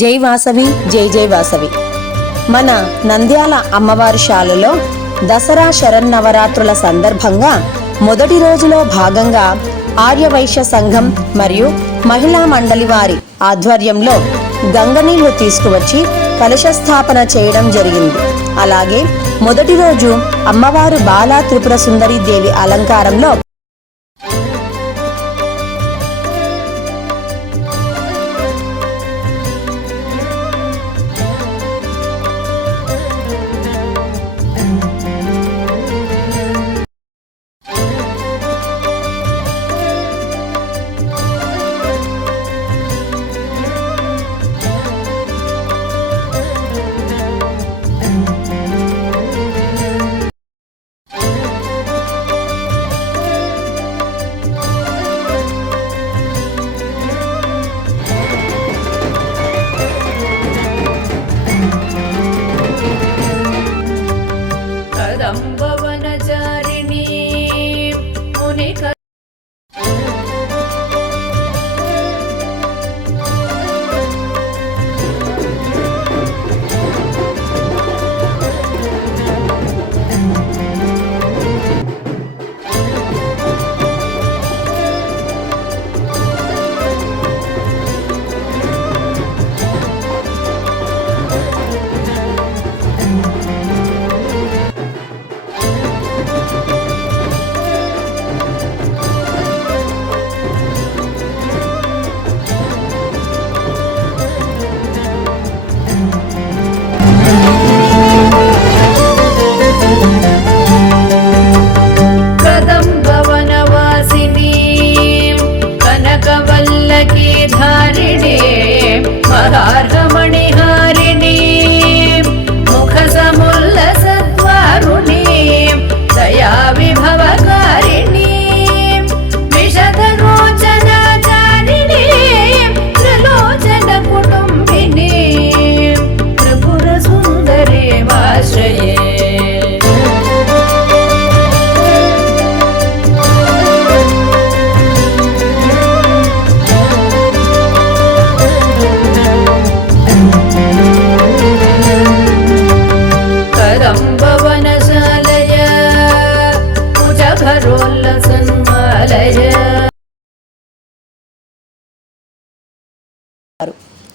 జై వాసవి జై జై వాసవి. మన నంద్యాల అమ్మవారి శాలలో దసరా శరన్నవరాత్రుల సందర్భంగా మొదటి రోజులో భాగంగా ఆర్యవైశ్య సంఘం మరియు మహిళా మండలి వారి ఆధ్వర్యంలో గంగనీళ్ళు తీసుకువచ్చి కలశస్థాపన చేయడం జరిగింది. అలాగే మొదటి రోజు అమ్మవారు బాలా త్రిపుర సుందరి దేవి అలంకారంలో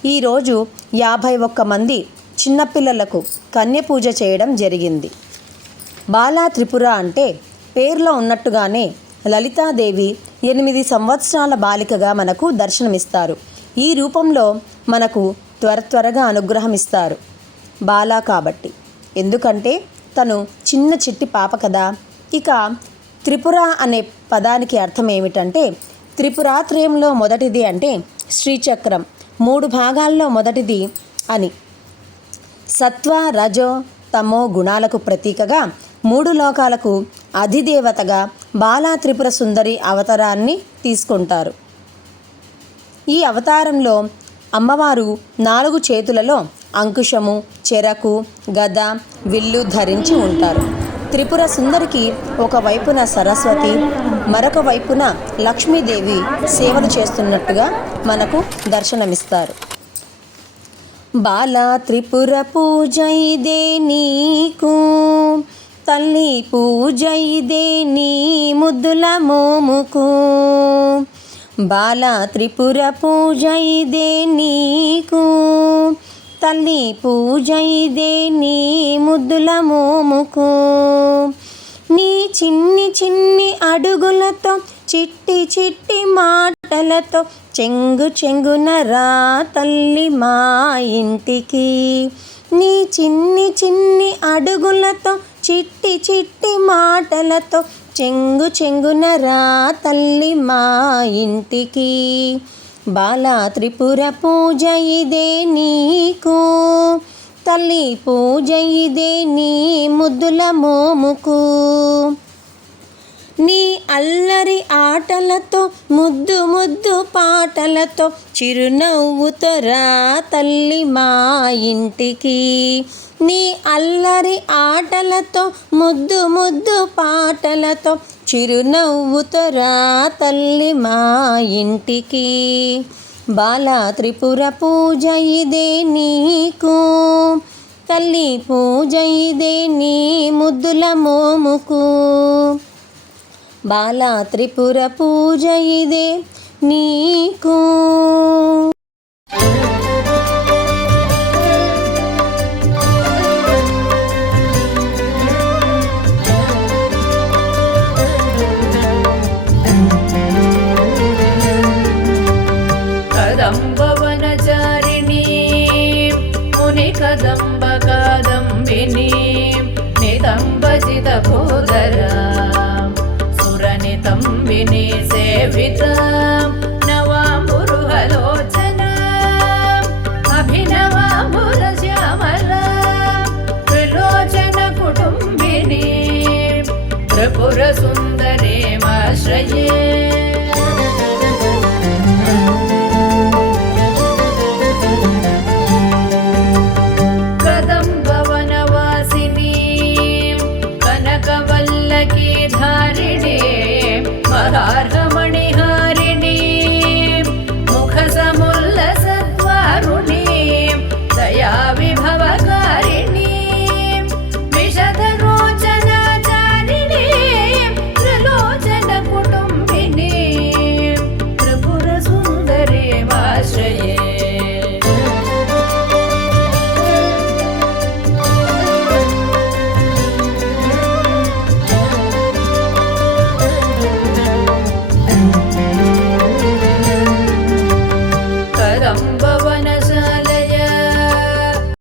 ఈరోజు యాభై ఒక్క మంది చిన్నపిల్లలకు కన్యపూజ చేయడం జరిగింది. బాలా త్రిపుర అంటే పేర్లో ఉన్నట్టుగానే లలితాదేవి ఎనిమిది సంవత్సరాల బాలికగా మనకు దర్శనమిస్తారు. ఈ రూపంలో మనకు త్వర త్వరగా అనుగ్రహం ఇస్తారు బాలా కాబట్టి. ఎందుకంటే తను చిన్న చిట్టి పాప కదా. ఇక త్రిపుర అనే పదానికి అర్థం ఏమిటంటే త్రిపురాత్రయంలో మొదటిది అంటే శ్రీచక్రం. మూడు భాగాల్లో మొదటిది అని. సత్వ రజో తమో గుణాలకు ప్రతీకగా మూడు లోకాలకు అధిదేవతగా బాలా త్రిపుర సుందరి అవతారాన్ని తీసుకుంటారు. ఈ అవతారంలో అమ్మవారు నాలుగు చేతులలో అంకుశము చెరకు గద విల్లు ధరించి ఉంటారు. త్రిపుర సుందరికి ఒకవైపున సరస్వతి మరొక వైపున లక్ష్మీదేవి సేవలు చేస్తున్నట్టుగా మనకు దర్శనమిస్తారు. బాల త్రిపుర పూజైదే నీకు తల్లి పూజైదే నీ ముద్దుల మోముకు. బాల త్రిపుర పూజైదే నీకు తల్లి పూజ ఇదే నీ ముద్దుల మోముకు. నీ చిన్ని చిన్ని అడుగులతో చిట్టి చిట్టి మాటలతో చెంగు చెంగున రా తల్లి మా ఇంటికి. నీ చిన్ని చిన్ని అడుగులతో చిట్టి చిట్టి మాటలతో చెంగు చెంగున రా తల్లి మా ఇంటికి. బాలా త్రిపుర పూజ ఇదే నీకు తల్లి పూజ ఇదే నీ ముద్దుల మోముకు. నీ అల్లరి ఆటలతో ముద్దు ముద్దు పాటలతో చిరునవ్వుతో రా తల్లి మా ఇంటికి. నీ అల్లరి ఆటలతో ముద్దు ముద్దు పాటలతో చిరునవ్వుతో రా తల్లి మా ఇంటికి. బాల త్రిపుర పూజ ఇదే నీకు తల్లి పూజ ఇదే నీ ముద్దుల మోముకు. బాల త్రిపుర పూజ ఇదే నీకు. ముని కదంబ కాదంబిని నిదంబజిత భూధరా సురనితంబిని సేవిత నవాంబురుహలోచన Karar